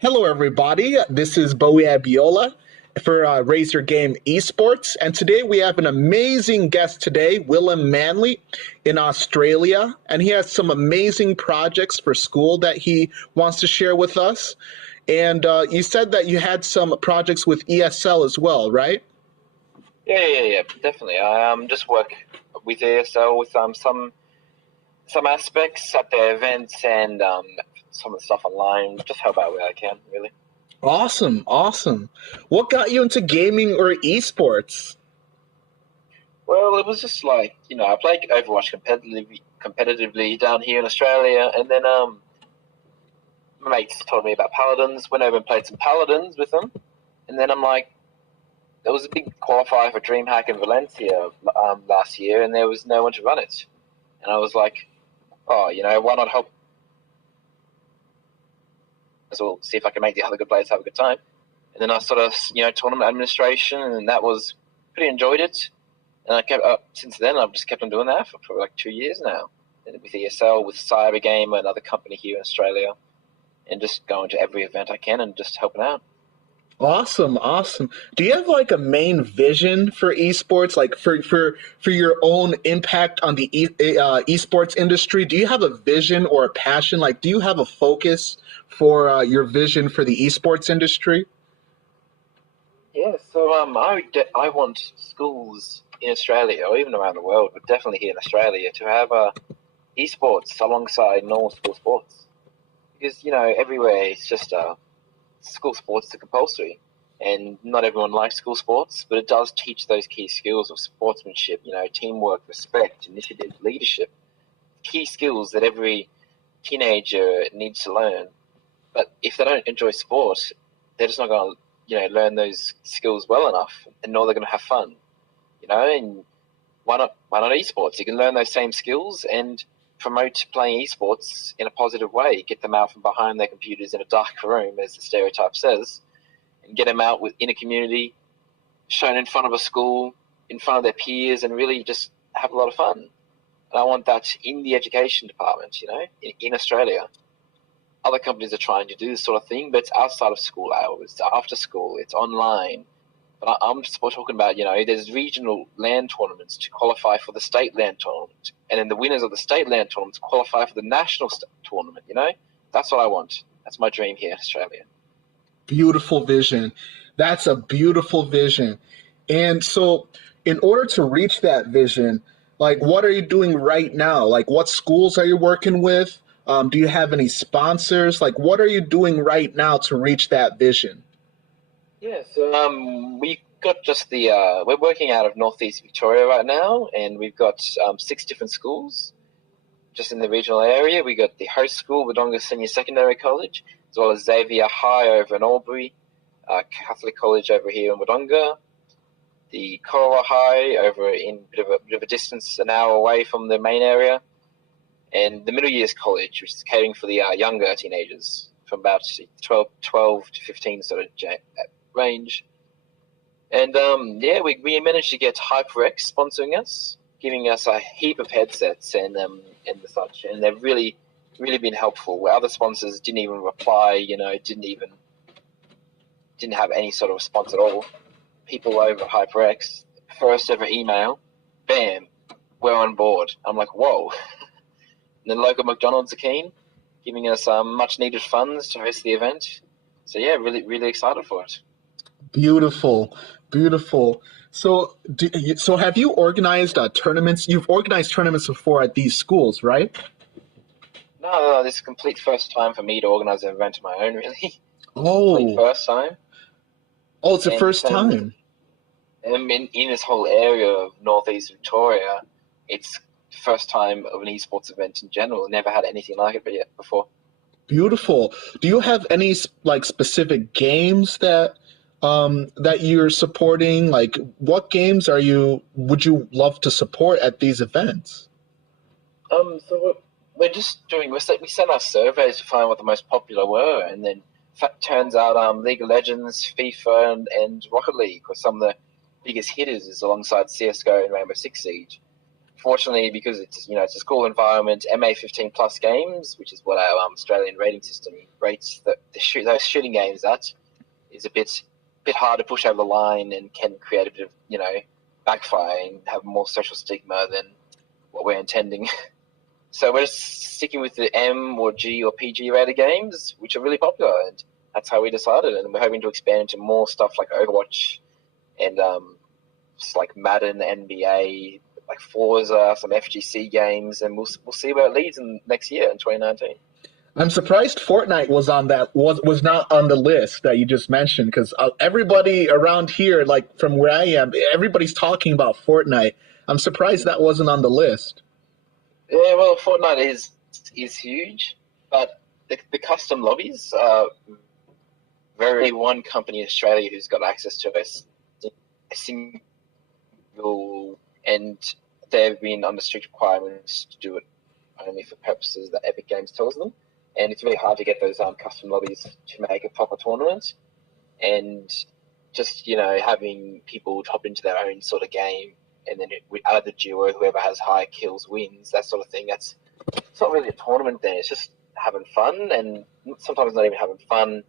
Hello, everybody. This is Bowie Abiola for Raise Your Game Esports, and today we have an amazing guest today, Willem Manley in Australia, and he has some amazing projects for school that he wants to share with us. And you said that you had some projects with ESL as well, right? Yeah, definitely. I just work with ASL with some aspects at the events and some of the stuff online. Just help out where I can, really. Awesome, awesome. What got you into gaming or esports? Well, it was just like I played Overwatch competitively down here in Australia, and then my mates told me about Paladins. Went over and played some Paladins with them, and then I'm like, there was a big qualifier for DreamHack in Valencia last year, and there was no one to run it, and I was like, oh, why not help as well, see if I can make the other good players have a good time. And then I sort of, tournament administration, and that was pretty enjoyed it. And I kept up since then. I've just kept on doing that for like 2 years now. And with ESL, with Cybergame, another company here in Australia, and just going to every event I can and just helping out. Awesome, awesome. Do you have like a main vision for esports, like for your own impact on the esports industry? Do you have a vision or a passion? Like, do you have a focus for your vision for the esports industry? Yeah, so I want schools in Australia or even around the world, but definitely here in Australia, to have esports alongside normal school sports, because everywhere it's just school sports are compulsory, and not everyone likes school sports, but it does teach those key skills of sportsmanship, teamwork, respect, initiative, leadership, key skills that every teenager needs to learn. But if they don't enjoy sport, they're just not going to, learn those skills well enough, and nor they're going to have fun, And why not esports? You can learn those same skills and promote playing esports in a positive way. Get them out from behind their computers in a dark room, as the stereotype says, and get them out in a community, shown in front of a school, in front of their peers, and really just have a lot of fun. And I want that in the education department, in Australia. Other companies are trying to do this sort of thing, but it's outside of school hours, it's after school, it's online. But I'm just talking about, there's regional land tournaments to qualify for the state land tournament. And then the winners of the state land tournaments qualify for the national tournament, That's what I want. That's my dream here in Australia. Beautiful vision. That's a beautiful vision. And so, in order to reach that vision, like, what are you doing right now? Like, what schools are you working with? Do you have any sponsors? Like, what are you doing right now to reach that vision? Yeah, so we got just we're working out of Northeast Victoria right now, and we've got 6 different schools just in the regional area. We got the host school, Wodonga Senior Secondary College, as well as Xavier High over in Albury, Catholic College over here in Wodonga, the Cora High over in a bit of a distance, an hour away from the main area, and the Middle Years College, which is catering for the younger teenagers from about 12 to 15 sort of range. And yeah, we managed to get HyperX sponsoring us, giving us a heap of headsets and the such, and they've really been helpful. Where other sponsors didn't even reply, didn't have any sort of response at all. People over at HyperX, first ever email, bam, we're on board. I'm like, whoa. And then local McDonald's are keen, giving us much needed funds to host the event. So yeah, really excited for it. Beautiful, beautiful. So have you organized tournaments? You've organized tournaments before at these schools, right? No, this is a complete first time for me to organize an event of my own, really. Complete Oh, first time. oh, it's the And first time. in this whole area of Northeast Victoria, it's the first time of an esports event in general. Never had anything like it yet before. Beautiful. Do you have any like specific games that you're supporting? Like, what games would you love to support at these events? So we're just doing. We sent our surveys to find what the most popular were, and then turns out League of Legends, FIFA, and Rocket League were some of the biggest hitters alongside CS:GO and Rainbow Six Siege. Fortunately, because it's a school environment, MA 15 plus games, which is what our Australian rating system rates the those shooting games, that is a bit hard to push over the line and can create a bit of, backfire and have more social stigma than what we're intending. So we're just sticking with the M or G or PG rated games, which are really popular, and that's how we decided. And we're hoping to expand into more stuff like Overwatch and like Madden, NBA, like Forza, some FGC games, and we'll see where it leads in next year in 2019. I'm surprised Fortnite was not on the list that you just mentioned because everybody around here, like from where I am, everybody's talking about Fortnite. I'm surprised that wasn't on the list. Yeah, well, Fortnite is huge, but the custom lobbies are very one company in Australia who's got access to a single, and they've been under strict requirements to do it only for purposes that Epic Games tells them. And it's really hard to get those custom lobbies to make a proper tournament. And just, having people hop into their own sort of game and then with other duo, whoever has higher kills wins, that sort of thing. It's not really a tournament then. It's just having fun, and sometimes not even having fun.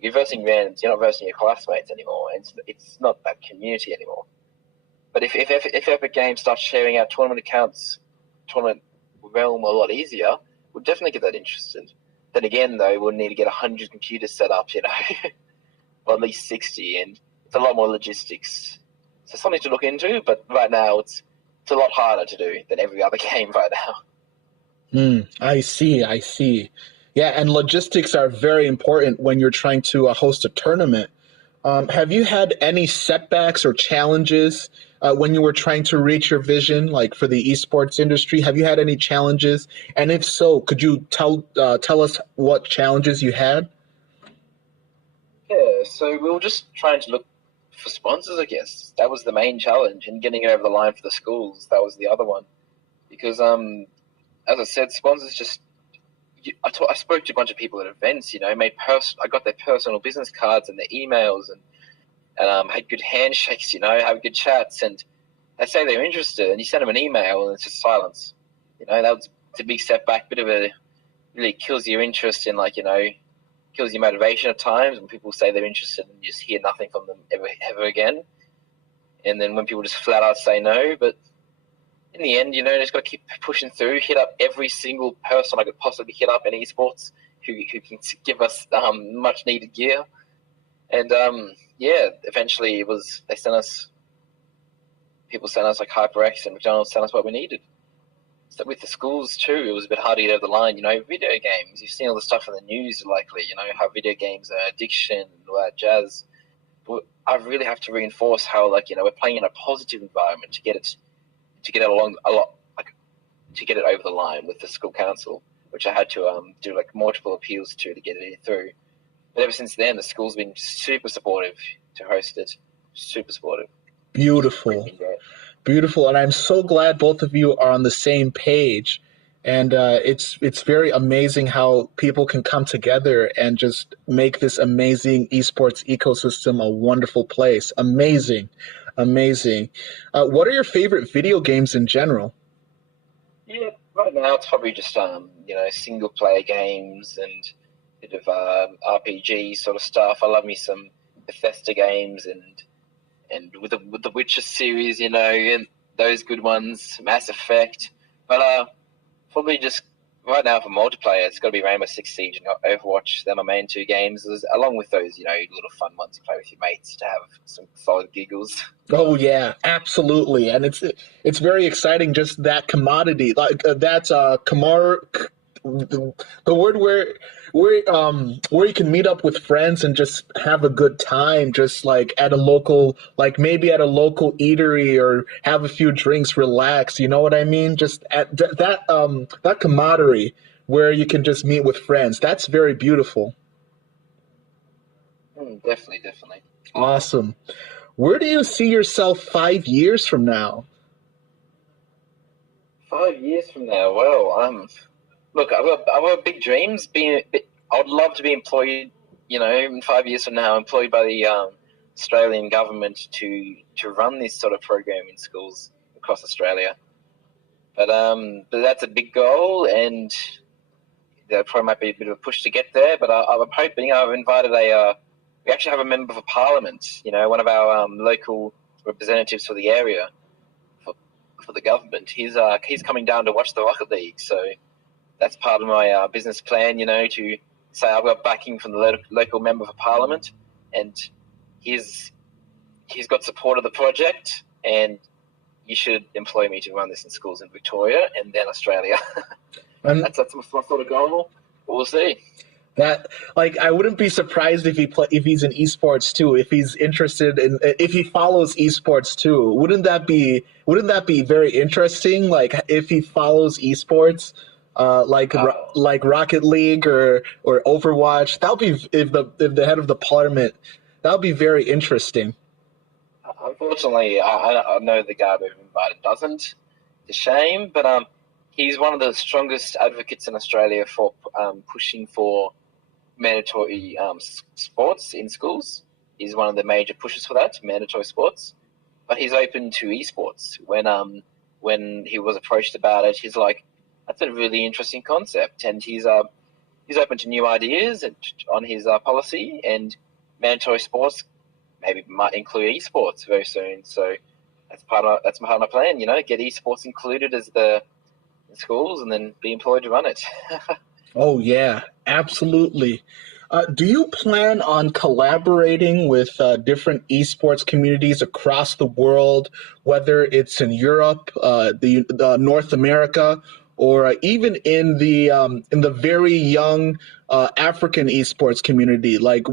You're versing randoms. You're not versing your classmates anymore. It's not that community anymore. But if Epic Games starts sharing out tournament accounts, tournament realm a lot easier, we'll definitely get that interested. Then again, though, we'll need to get 100 computers set up, or at least 60, and it's a lot more logistics. So something to look into, but right now it's a lot harder to do than every other game right now. I see. Yeah, and logistics are very important when you're trying to host a tournament. Have you had any setbacks or challenges when you were trying to reach your vision, like for the esports industry? Have you had any challenges? And if so, could you tell us what challenges you had? Yeah, so we were just trying to look for sponsors, I guess. That was the main challenge, and getting it over the line for the schools, that was the other one. Because, as I said, sponsors just... I spoke to a bunch of people at events, I got their personal business cards and their emails and had good handshakes, had good chats, and they say they're interested, and you send them an email and it's just silence. It's a big setback, really kills your interest in, kills your motivation at times when people say they're interested and you just hear nothing from them ever again. And then when people just flat out say no, but in the end, just got to keep pushing through, hit up every single person I could possibly hit up in esports who can give us much needed gear. And eventually people sent us like HyperX and McDonald's sent us what we needed. So with the schools too, it was a bit hard to get over the line. Video games, you've seen all the stuff in the news likely, how video games are addiction and all that jazz. But I really have to reinforce how we're playing in a positive environment to get it along a lot, to get it over the line with the school council, which I had to do multiple appeals to get it through. But ever since then, the school's been super supportive to host it. Super supportive. Beautiful. And I'm so glad both of you are on the same page. And it's very amazing how people can come together and just make this amazing esports ecosystem a wonderful place. Amazing. What are your favorite video games in general? Yeah, right now it's probably just single player games and a bit of RPG sort of stuff. I love me some Bethesda games and with the Witcher series, and those good ones, Mass Effect. But probably just right now for multiplayer, it's got to be Rainbow Six Siege and Overwatch. They're my main two games, along with those, little fun ones you play with your mates to have some solid giggles. Oh yeah, absolutely, and it's very exciting. Just that commodity, that's the word where you can meet up with friends and just have a good time, just at a local, maybe at a local eatery or have a few drinks, relax. You know what I mean? Just at that camaraderie where you can just meet with friends. That's very beautiful. Definitely. Awesome. Where do you see yourself 5 years from now? 5 years from now, well, look, I've got big dreams. I would love to be employed, in 5 years from now, employed by the Australian government to run this sort of program in schools across Australia. But that's a big goal, and there probably might be a bit of a push to get there. But I'm hoping. I've invited we actually have a member of parliament. One of our local representatives for the area, for the government. He's coming down to watch the Rocket League. So that's part of my business plan. To say I've got backing from the local member of parliament, and he's got support of the project, and you should employ me to run this in schools in Victoria and then Australia. That's my sort of goal. We'll see. That, like, I wouldn't be surprised if he's in esports too. If he's interested in, if he follows esports too, wouldn't that be very interesting? Like, if he follows esports, like Rocket League or Overwatch, that would be if the head of the parliament. That would be very interesting. Unfortunately, I know the guy we've invited doesn't. It's a shame, but he's one of the strongest advocates in Australia for pushing for mandatory sports in schools. He's one of the major pushers for that, mandatory sports. But he's open to esports. When he was approached about it, he's like, "That's a really interesting concept," and he's open to new ideas on his policy, and mandatory sports maybe might include esports very soon. So that's part of my plan. Get esports included as in schools, and then be employed to run it. Oh yeah, absolutely. Do you plan on collaborating with different esports communities across the world, whether it's in Europe, the North America, or even in the very young African esports community, like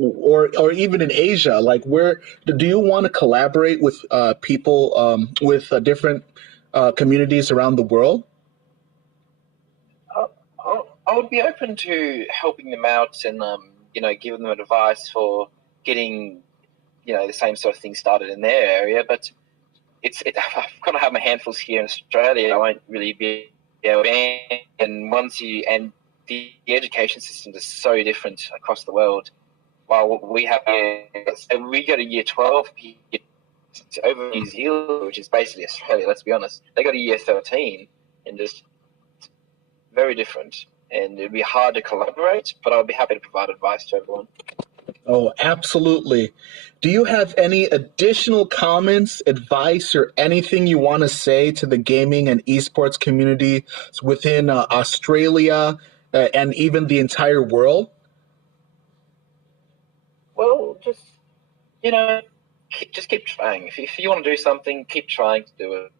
or even in Asia? Like, where do you want to collaborate with people with different communities around the world? I would be open to helping them out and giving them advice for getting the same sort of thing started in their area. But I've kind of have my handfuls here in Australia. I won't really be able to. And the education system is so different across the world. While we go to year 12 over New Zealand, which is basically Australia. Let's be honest, they got a year 13, and just very different. And it'd be hard to collaborate, but I'd be happy to provide advice to everyone. Oh, absolutely. Do you have any additional comments, advice, or anything you want to say to the gaming and esports community within Australia and even the entire world? Well, just keep trying. If you want to do something, keep trying to do it.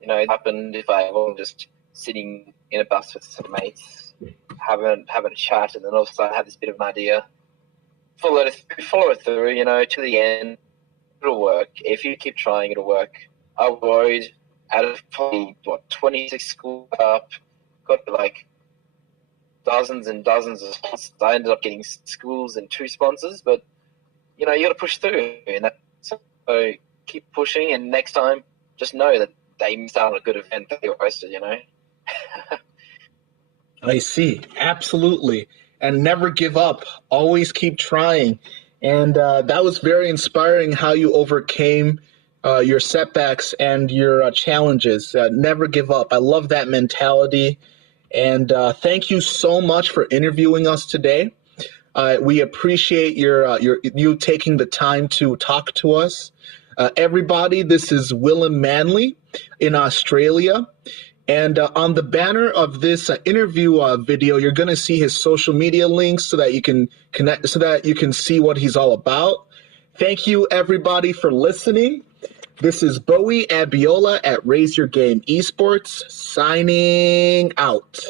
It happened if I was just sitting in a bus with some mates, having a chat, and then all of a sudden I had this bit of an idea. Follow it through, to the end. It'll work. If you keep trying, it'll work. I worried out of probably 26 schools up, got like dozens and dozens of sponsors. I ended up getting schools and 2 sponsors, but you got to push through, and so keep pushing. And next time, just know that they missed out on a good event that you hosted. I see. Absolutely. And never give up. Always keep trying. And that was very inspiring how you overcame your setbacks and your challenges. Never give up. I love that mentality. And thank you so much for interviewing us today. We appreciate you taking the time to talk to us. Everybody, this is Willem Manley in Australia. And on the banner of this interview video, you're going to see his social media links so that you can connect, so that you can see what he's all about. Thank you, everybody, for listening. This is Bowie Abiola at Raise Your Game Esports, signing out.